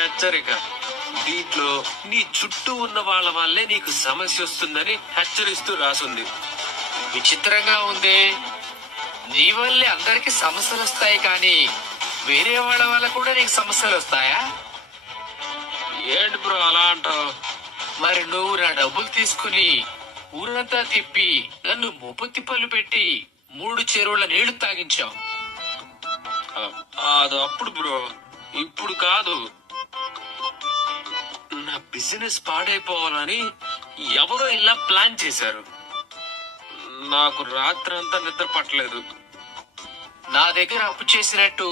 హెచ్చరిక. దీంట్లో నీ చుట్టూ ఉన్న వాళ్ళ వల్లే నీకు సమస్య వస్తుందని హెచ్చరిస్తూ రాసుంది. విచిత్రంగా ఉంది. నీ వల్లే అందరికి సమస్యలు వస్తాయి కానీ వేరే వాళ్ళ వల్ల కూడా నీకు సమస్యలు వస్తాయా? ఏంటి బ్రో అలా అంటావు? మరి నువ్వు నా డబ్బులు తీసుకుని ఊరంతా తిప్పి నన్ను ముప్పతిప్పలు పెట్టి 3 చెరువుల నీళ్లు తాగించావు. అది అప్పుడు బ్రో, ఇప్పుడు కాదు. నా బిజినెస్ పాడైపోవాలని ఎవరో ఇలా ప్లాన్ చేశారు. నాకు రాత్రంతా నిద్ర పట్టలేదు. నా దగ్గర అప్పు చేసినట్టు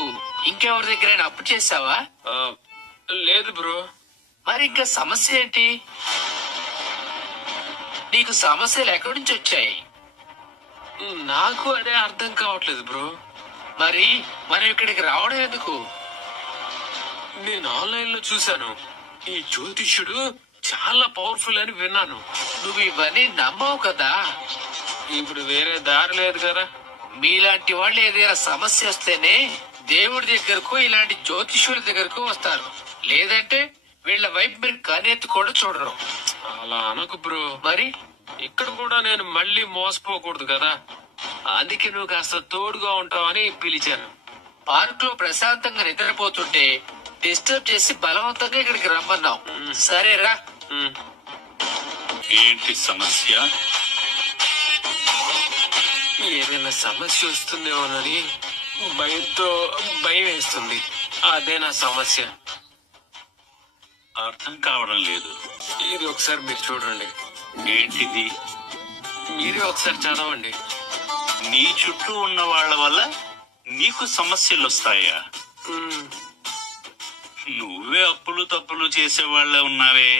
ఇంకెవరి దగ్గరైనా అప్పు చేసావా? లేదు బ్రో. మరి ఇంకా సమస్య ఏంటి? నీకు సమస్యలు ఎక్కడి నుంచి వచ్చాయి? నాకు అదే అర్థం కావట్లేదు బ్రో. మరి మనం ఇక్కడికి రావడం ఎందుకు? నేను ఆన్లైన్ లో చూశాను, ఈ జ్యోతిష్యుడు చాలా పవర్ఫుల్ అని విన్నాను. నువ్వు ఇవన్నీ నమ్మవు కదా. ఇప్పుడు వేరే దారి లేదు కదా. మీలాంటి వాళ్ళు ఏదైనా సమస్య వస్తేనే దేవుడి దగ్గరకు ఇలాంటి జ్యోతిష్యుల దగ్గరకు వస్తారు. లేదంటే వీళ్ళ వైపు మీరు కనెత్తి కూడా చూడరు. అలా అనకు బ్రో. మరి ఇక్కడ కూడా నేను మళ్ళీ మోసపోకూడదు కదా, అందుకే నువ్వు కాస్త తోడుగా ఉంటావని పిలిచాను. పార్క్ లో ప్రశాంతంగా నిద్రపోతుంటే డిస్టర్బ్ చేసి బలవంతంగా ఇక్కడికి రమ్మన్నావు. సరేరా. ఏంటి సమస్య? ఏదైనా సమస్య వస్తుందేమోనని భయం వేస్తుంది. అదే నా సమస్య. అర్థం కావడం లేదు. ఇది ఒకసారి మీరు చూడండి. ఏంటిది? మీరే ఒకసారి చదవండి. నీ చుట్టూ ఉన్న వాళ్ళ వల్ల నీకు సమస్యలు వస్తాయా? నువ్వే అప్పులు తప్పులు చేసేవాళ్ళే ఉన్నావే.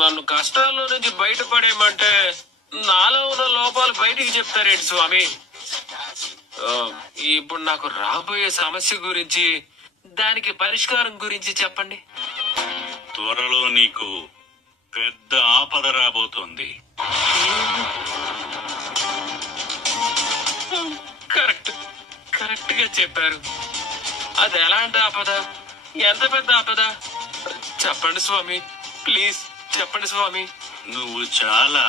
నన్ను కష్టాల్లో నుంచి బయటపడేయమంటే నాలో ఉన్న లోపాలు బయటికి చెప్తారేంటి స్వామి? ఇప్పుడు నాకు రాబోయే సమస్య గురించి, దానికి పరిష్కారం గురించి చెప్పండి. త్వరలో నీకు పెద్ద ఆపద రాబోతోంది. కరెక్ట్ గా చెప్పారు. అది ఎలాంటి ఆపద? ఎంత పెద్ద ఆపద? చెప్పండి స్వామి, ప్లీజ్ చెప్పండి స్వామి. నువ్వు చాలా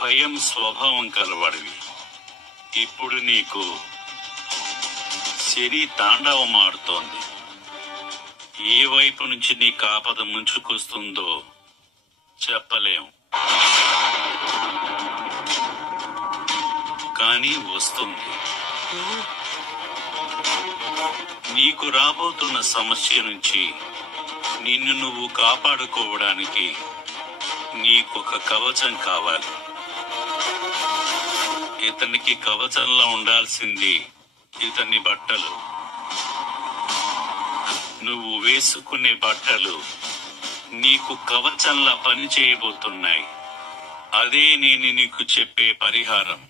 భయం స్వభావం కలవాడివి. ఇప్పుడు నీకు శని తాండవం ఆడుతోంది. ఏ వైపు నుంచి నీ ఆపద ముంచుకొస్తుందో చెప్పలేం, కానీ వస్తుంది. నీకు రాబోతున్న సమస్య నుంచి నిన్ను నువ్వు కాపాడుకోవడానికి నీకొక కవచం కావాలి. ఇతనికి కవచంలా ఉండాల్సింది ఇతని బట్టలు. నువ్వు వేసుకునే బట్టలు నీకు కవచంలా పని చేయబోతున్నాయి. అదే నేను నీకు చెప్పే పరిహారం.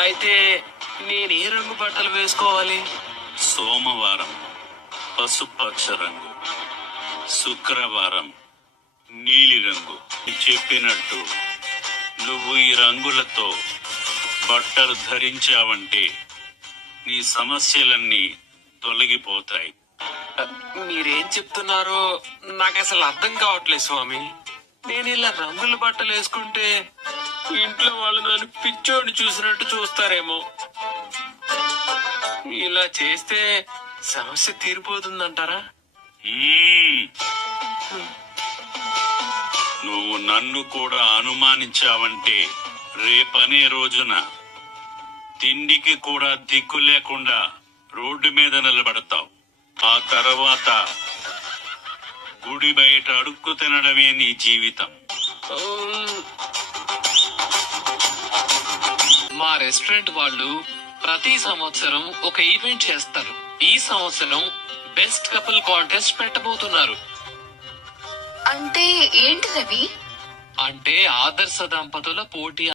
అయితే నేను ఏ రంగు బట్టలు వేసుకోవాలి? సోమవారం పసుపచ్చ రంగు, శుక్రవారం నీలి రంగు. చెప్పినట్టు నువ్వు ఈ రంగులతో బట్టలు ధరించావంటే నీ సమస్యలన్నీ తొలగిపోతాయి. మీరేం చెప్తున్నారో నాకు అసలు అర్థం కావట్లేదు స్వామి. నేను ఇలా రంగుల బట్టలు వేసుకుంటే ఇంట్లో వాళ్ళు నన్ను పిచ్చోడిని చూసినట్టు చూస్తారేమో. ఇలా చేస్తే సమస్య తీరిపోతుందంటారా? నువ్వు నన్ను కూడా అనుమానించావంటే రేపనే రోజున తిండికి కూడా దిక్కు లేకుండా రోడ్డు మీద నిలబడతావు. ఆ తర్వాత గుడి బయట అడుక్కు తినడమే నీ జీవితం. మా రెస్టారెంట్ వాళ్ళు ప్రతి సంవత్సరం ఒక ఈవెంట్ చేస్తారు. ఈ సంవత్సరం బెస్ట్ కపుల్ కాంటెస్ట్ పెట్టబోతున్నారు. అంటే ఏంటి రవి? అంటే ఆదర్శ దంపతుల పోటీ